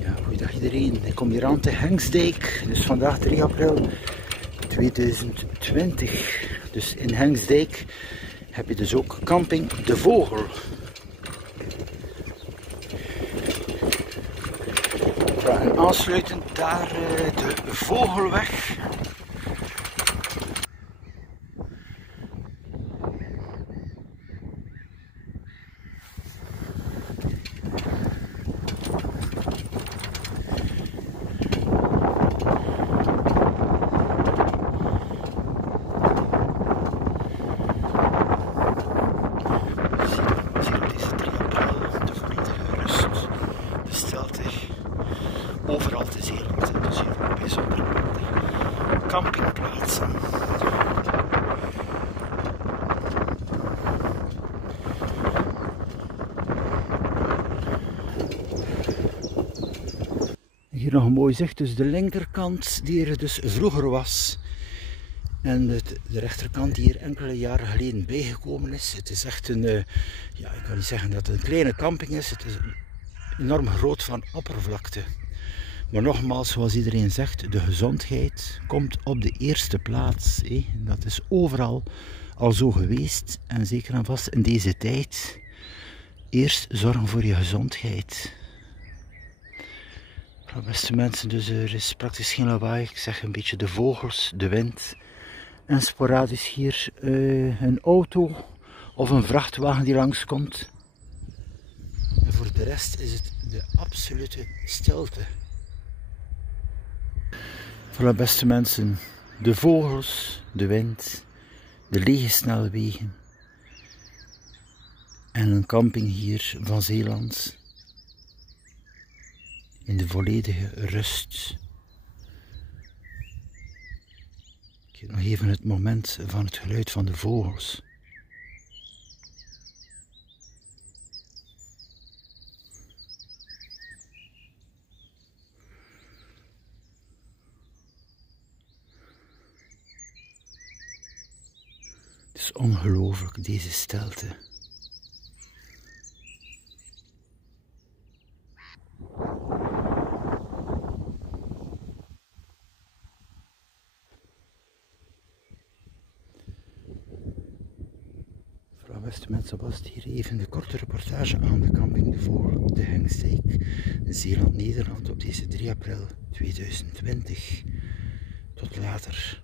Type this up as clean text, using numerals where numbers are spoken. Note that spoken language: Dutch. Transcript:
Ja, goeiedag iedereen. Ik kom hier aan te Hengsdijk. Dus vandaag 3 april 2020. Dus in Hengsdijk heb je dus ook camping De Vogel. Ja, en aansluitend daar de Vogelweg. Overal te Zeeland, dus hier ook bijzondere campingplaatsen. Hier nog een mooi zicht, dus de linkerkant die er dus vroeger was. En de rechterkant die hier enkele jaren geleden bijgekomen is. Het is echt een, ja, ik kan niet zeggen dat het een kleine camping is. Het is enorm groot van oppervlakte. Maar nogmaals, zoals iedereen zegt, de gezondheid komt op de eerste plaats. Dat is overal al zo geweest en zeker en vast in deze tijd. Eerst zorgen voor je gezondheid. Nou, beste mensen, dus er is praktisch geen lawaai. Ik zeg een beetje de vogels, de wind. En sporadisch hier een auto of een vrachtwagen die langskomt. En voor de rest is het de absolute stilte. Voilà, beste mensen, de vogels, de wind, de lege snelwegen en een camping hier van Zeeland in de volledige rust. Ik nog even het moment van het geluid van de vogels. Het is ongelooflijk, deze stilte. Mevrouw, beste mensen, was het hier even de korte reportage aan de camping De Vogel, de Hengsdijk, Zeeland, Nederland op deze 3 april 2020. Tot later.